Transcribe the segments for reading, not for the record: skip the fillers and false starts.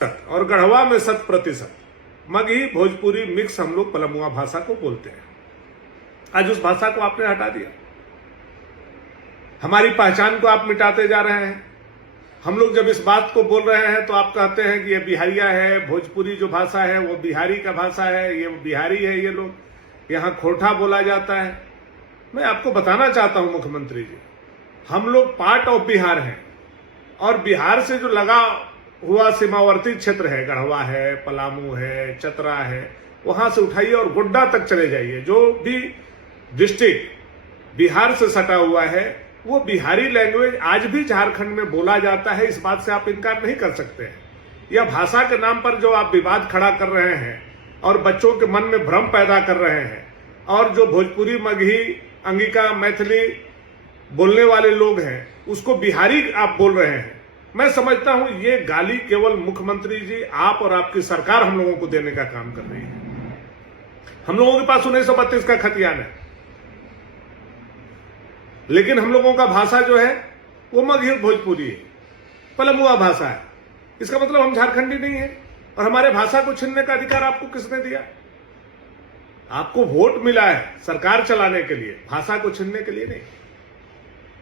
और गढ़वा में 100%। मगही भोजपुरी मिक्स हम लोग पलमुआ भाषा को बोलते हैं। आज उस भाषा को आपने हटा दिया, हमारी पहचान को आप मिटाते जा रहे हैं। हम लोग जब इस बात को बोल रहे हैं तो आप कहते हैं कि ये बिहारिया है, भोजपुरी जो भाषा है वो बिहारी का भाषा है, ये बिहारी है, ये लोग यहाँ खोटा बोला जाता है। मैं आपको बताना चाहता हूं मुख्यमंत्री जी, हम लोग पार्ट ऑफ बिहार हैं और बिहार से जो लगा हुआ सीमावर्ती क्षेत्र है, गढ़वा है, पलामू है, चतरा है, वहां से उठाइए और गोड्डा तक चले जाइए। जो भी डिस्ट्रिक्ट बिहार से सटा हुआ है वो बिहारी लैंग्वेज आज भी झारखंड में बोला जाता है। इस बात से आप इनकार नहीं कर सकते हैं। यह भाषा के नाम पर जो आप विवाद खड़ा कर रहे हैं और बच्चों के मन में भ्रम पैदा कर रहे हैं, और जो भोजपुरी, मगही, अंगिका, मैथिली बोलने वाले लोग हैं उसको बिहारी आप बोल रहे हैं। मैं समझता हूं ये गाली केवल मुख्यमंत्री जी, आप और आपकी सरकार हम लोगों को देने का काम कर रही है। हम लोगों के पास 1932 का खतियान है, लेकिन हम लोगों का भाषा जो है वो मगही भोजपुरी है, पलमुआ भाषा है। इसका मतलब हम झारखंडी नहीं है। और हमारे भाषा को छीनने का अधिकार आपको किसने दिया? आपको वोट मिला है सरकार चलाने के लिए, भाषा को छीनने के लिए नहीं।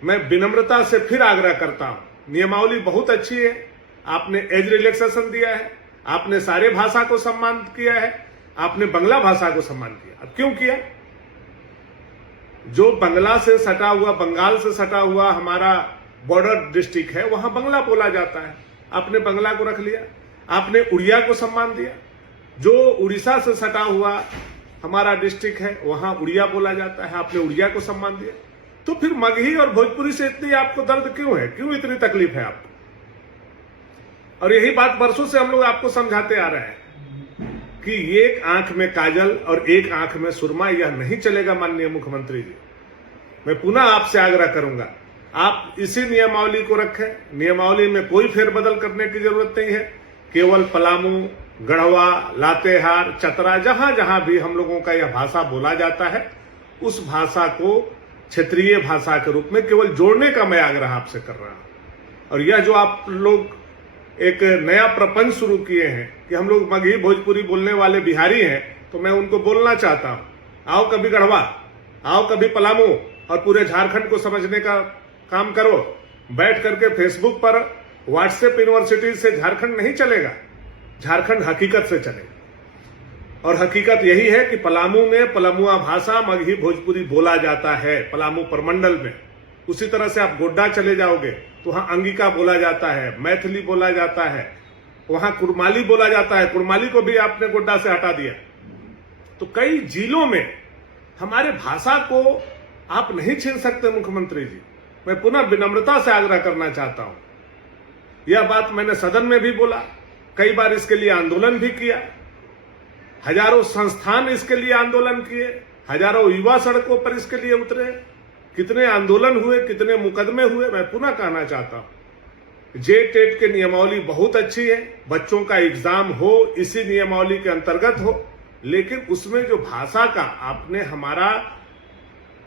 मैं विनम्रता से फिर आग्रह करता हूं, नियमावली बहुत अच्छी है, आपने एज रिलैक्सेशन दिया है, आपने सारे भाषा को सम्मान किया है, आपने बंगला भाषा को सम्मान किया। अब क्यों किया? जो बंगला से सटा हुआ, बंगाल से सटा हुआ हमारा बॉर्डर डिस्ट्रिक्ट है वहां बंगला बोला जाता है, आपने बंगला को रख लिया। आपने उड़िया को सम्मान दिया। जो उड़ीसा से सटा हुआ हमारा डिस्ट्रिक्ट है वहां उड़िया बोला जाता है, आपने उड़िया को सम्मान दिया। तो फिर मगही और भोजपुरी से इतनी आपको दर्द क्यों है? क्यों इतनी तकलीफ है आपको? और यही बात बरसों से हम लोग आपको समझाते आ रहे हैं कि एक आंख में काजल और एक आंख में सुरमा, यह नहीं चलेगा। माननीय मुख्यमंत्री जी, मैं पुनः आपसे आग्रह करूंगा, आप इसी नियमावली को रखें। नियमावली में कोई फेरबदल करने की जरूरत नहीं है। केवल पलामू, गढ़वा, लातेहार, चतरा, जहां जहां भी हम लोगों का यह भाषा बोला जाता है उस भाषा को क्षेत्रीय भाषा के रूप में केवल जोड़ने का मैं आग्रह आपसे कर रहा हूं। और यह जो आप लोग एक नया प्रपंच शुरू किए हैं कि हम लोग मगही भोजपुरी बोलने वाले बिहारी हैं, तो मैं उनको बोलना चाहता हूं, आओ कभी गढ़वा, आओ कभी पलामू और पूरे झारखंड को समझने का काम करो। बैठ करके फेसबुक पर व्हाट्सएप यूनिवर्सिटी से झारखंड नहीं चलेगा, झारखंड हकीकत से चलेगा। और हकीकत यही है कि पलामू में पलमुआ भाषा, मगही भोजपुरी बोला जाता है, पलामू प्रमंडल में। उसी तरह से आप गोड्डा चले जाओगे तो वहां अंगिका बोला जाता है, मैथिली बोला जाता है, वहां कुरमाली बोला जाता है। कुरमाली को भी आपने गोड्डा से हटा दिया। तो कई जिलों में हमारे भाषा को आप नहीं छीन सकते। मुख्यमंत्री जी, मैं पुनः विनम्रता से आग्रह करना चाहता हूं। यह बात मैंने सदन में भी बोला, कई बार इसके लिए आंदोलन भी किया, हजारों संस्थान इसके लिए आंदोलन किए, हजारों युवा सड़कों पर इसके लिए उतरे, कितने आंदोलन हुए, कितने मुकदमे हुए। मैं पुनः कहना चाहता हूं, जे-टेट के नियमावली बहुत अच्छी है, बच्चों का एग्जाम हो इसी नियमावली के अंतर्गत हो, लेकिन उसमें जो भाषा का आपने हमारा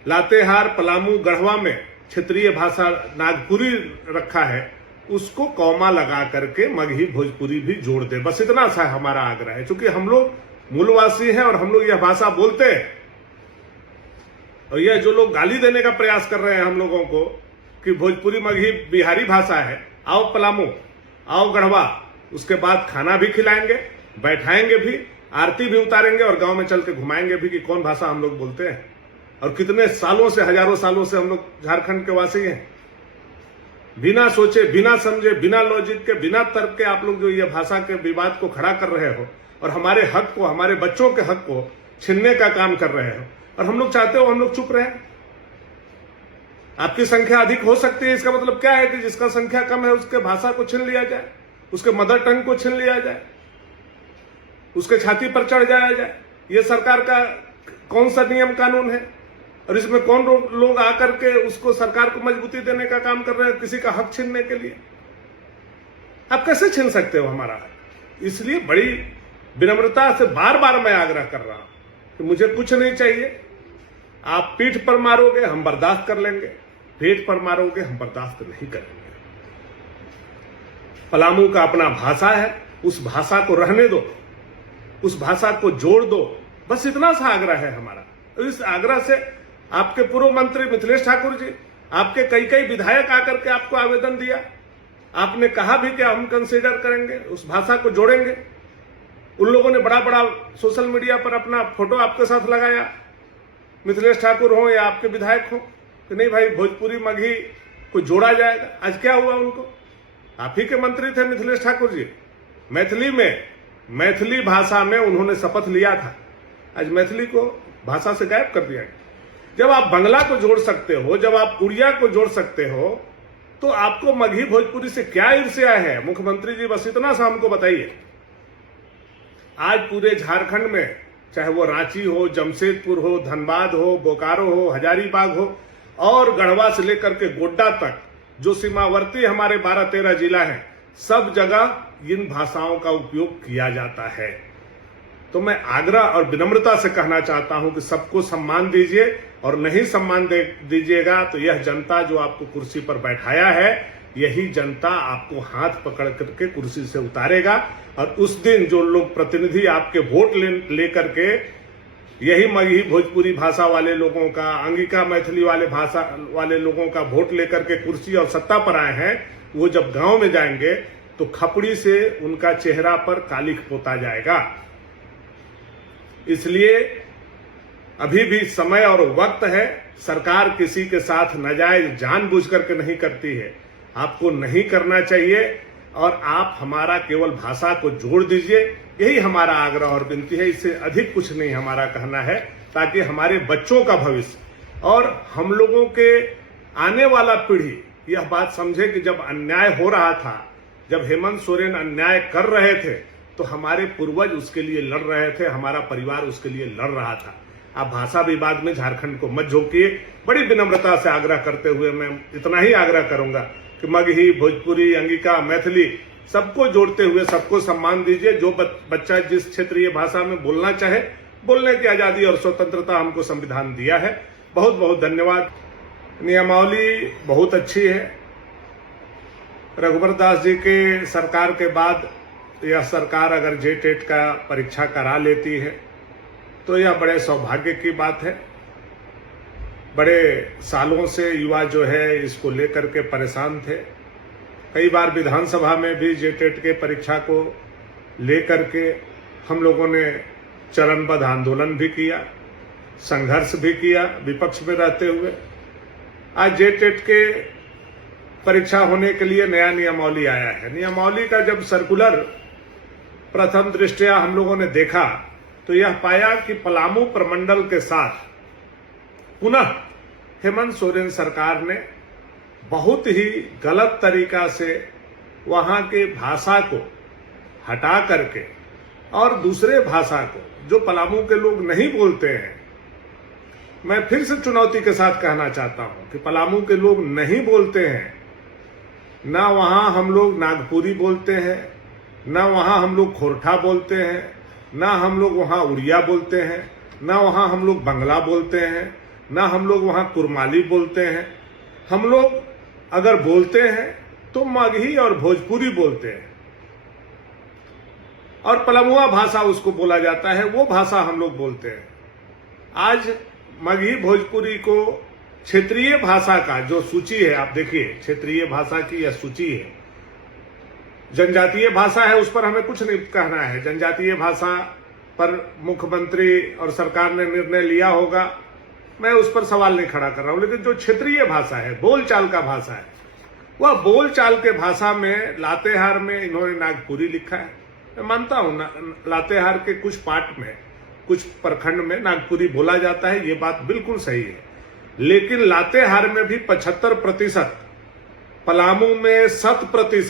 लातेहार, पलामू, गढ़वा में क्षेत्रीय भाषा नागपुरी रखा है, उसको कौमा लगा करके मगही भोजपुरी भी जोड़ दे। बस इतना सा हमारा आग्रह है, क्योंकि हम लोग मूलवासी हैं और हम लोग यह भाषा बोलते हैं। और यह जो लोग गाली देने का प्रयास कर रहे हैं हम लोगों को कि भोजपुरी, मगही बिहारी भाषा है, आओ पलामू, आओ गढ़वा, उसके बाद खाना भी खिलाएंगे, बैठाएंगे भी, आरती भी उतारेंगे और गांव में चल के घुमाएंगे भी कि कौन भाषा हम लोग बोलते हैं और कितने सालों से, हजारों सालों से हम लोग झारखंड के वासी हैं। बिना सोचे, बिना समझे, बिना लॉजिक के, बिना तर्क के आप लोग जो ये भाषा के विवाद को खड़ा कर रहे हो और हमारे हक को, हमारे बच्चों के हक को छीनने का काम कर रहे हो, और हम लोग चाहते हो हम लोग चुप रहे। आपकी संख्या अधिक हो सकती है, इसका मतलब क्या है कि जिसका संख्या कम है उसके भाषा को छीन लिया जाए, उसके मदर टंग को छीन लिया जाए, उसके छाती पर चढ़ जाया जाए। यह सरकार का कौन सा नियम कानून है? और इसमें कौन लोग आकर के उसको, सरकार को मजबूती देने का काम कर रहे हैं किसी का हक छीनने के लिए? आप कैसे छीन सकते हो हमारा हक? इसलिए बड़ी विनम्रता से बार बार मैं आग्रह कर रहा हूं कि मुझे कुछ नहीं चाहिए। आप पीठ पर मारोगे हम बर्दाश्त कर लेंगे, पेट पर मारोगे हम बर्दाश्त नहीं करेंगे। पलामू का अपना भाषा है, उस भाषा को रहने दो, उस भाषा को जोड़ दो, बस इतना सा आग्रह है हमारा। इस आग्रह से आपके पूर्व मंत्री मिथिलेश ठाकुर जी, आपके कई विधायक आकर के आपको आवेदन दिया, आपने कहा भी कि हम कंसीडर करेंगे, उस भाषा को जोड़ेंगे। उन लोगों ने बड़ा सोशल मीडिया पर अपना फोटो आपके साथ लगाया, मिथिलेश ठाकुर हो या आपके विधायक हो, कि नहीं भाई भोजपुरी मगही को जोड़ा जाएगा। आज क्या हुआ उनको? आप ही के मंत्री थे मिथिलेश ठाकुर जी, मैथिली भाषा में उन्होंने शपथ लिया था, आज मैथिली को भाषा से गायब कर दिया। जब आप बंगला को जोड़ सकते हो, जब आप उड़िया को जोड़ सकते हो, तो आपको मगही भोजपुरी से क्या ईर्ष्या है? मुख्यमंत्री जी बस इतना सा हमको बताइए। आज पूरे झारखंड में, चाहे वो रांची हो, जमशेदपुर हो, धनबाद हो, बोकारो हो, हजारीबाग हो और गढ़वा से लेकर के गोड्डा तक, जो सीमावर्ती हमारे 12-13 जिला हैं, सब जगह इन भाषाओं का उपयोग किया जाता है। तो मैं आग्रह और विनम्रता से कहना चाहता हूं कि सबको सम्मान दीजिए, और नहीं सम्मान दीजिएगा तो यह जनता जो आपको कुर्सी पर बैठाया है, यही जनता आपको हाथ पकड़ करके कुर्सी से उतारेगा। और उस दिन जो लोग प्रतिनिधि आपके वोट लेकर के यही मगही भोजपुरी भाषा वाले लोगों का, अंगिका मैथिली वाले भाषा वाले लोगों का वोट लेकर के कुर्सी और सत्ता पर आए हैं, वो जब गांव में जाएंगे तो खपड़ी से उनका चेहरा पर कालिख पोता जाएगा। इसलिए अभी भी समय और वक्त है। सरकार किसी के साथ नाजायज जानबूझ करके नहीं करती है, आपको नहीं करना चाहिए, और आप हमारा केवल भाषा को जोड़ दीजिए, यही हमारा आग्रह और विनती है। इससे अधिक कुछ नहीं हमारा कहना है, ताकि हमारे बच्चों का भविष्य और हम लोगों के आने वाला पीढ़ी यह बात समझे कि जब अन्याय हो रहा था, जब हेमंत सोरेन अन्याय कर रहे थे, तो हमारे पूर्वज उसके लिए लड़ रहे थे, हमारा परिवार उसके लिए लड़ रहा था। आप भाषा विवाद में झारखंड को मत झोंकिए। बड़ी विनम्रता से आग्रह करते हुए मैं इतना ही आग्रह करूंगा कि मगही, भोजपुरी, अंगिका, मैथिली सबको जोड़ते हुए सबको सम्मान दीजिए। जो बच्चा जिस क्षेत्रीय भाषा में बोलना चाहे, बोलने की आजादी और स्वतंत्रता हमको संविधान दिया है। बहुत बहुत धन्यवाद। नियमावली बहुत अच्छी है। रघुवर दास जी के सरकार के बाद यह सरकार अगर जेटेट का परीक्षा करा लेती है तो यह बड़े सौभाग्य की बात है। बड़े सालों से युवा जो है इसको लेकर के परेशान थे। कई बार विधानसभा में भी जेटेट के परीक्षा को लेकर के हम लोगों ने चरणबद्ध आंदोलन भी किया, संघर्ष भी किया विपक्ष में रहते हुए। आज जेटेट के परीक्षा होने के लिए नया नियमावली आया है। नियमावली का जब सर्कुलर प्रथम दृष्टया हम लोगों ने देखा तो यह पाया कि पलामू प्रमंडल के साथ पुनः हेमंत सोरेन सरकार ने बहुत ही गलत तरीका से वहां के भाषा को हटा करके और दूसरे भाषा को जो पलामू के लोग नहीं बोलते हैं, मैं फिर से चुनौती के साथ कहना चाहता हूं कि पलामू के लोग नहीं बोलते हैं, ना वहां हम लोग नागपुरी बोलते हैं, ना वहां हम लोग खोरठा बोलते हैं, ना हम लोग वहां उड़िया बोलते हैं, ना वहां हम लोग बंगला बोलते हैं, ना हम लोग वहां कुरमाली बोलते हैं। हम लोग अगर बोलते हैं तो मगही और भोजपुरी बोलते हैं, और पलमुआ भाषा उसको बोला जाता है, वो भाषा हम लोग बोलते हैं। आज मगही भोजपुरी को क्षेत्रीय भाषा का जो सूची है, आप देखिए क्षेत्रीय भाषा की यह सूची है। जनजातीय भाषा है, उस पर हमें कुछ नहीं कहना है। जनजातीय भाषा पर मुख्यमंत्री और सरकार ने निर्णय लिया होगा, मैं उस पर सवाल नहीं खड़ा कर रहा हूं। लेकिन जो क्षेत्रीय भाषा है, बोलचाल का भाषा है, वह बोलचाल के भाषा में लातेहार में इन्होंने नागपुरी लिखा है। मैं मानता हूं लातेहार के कुछ पार्ट में, कुछ प्रखंड में नागपुरी बोला जाता है, ये बात बिल्कुल सही है। लेकिन लातेहार में भी 75%, पलामू में 100%,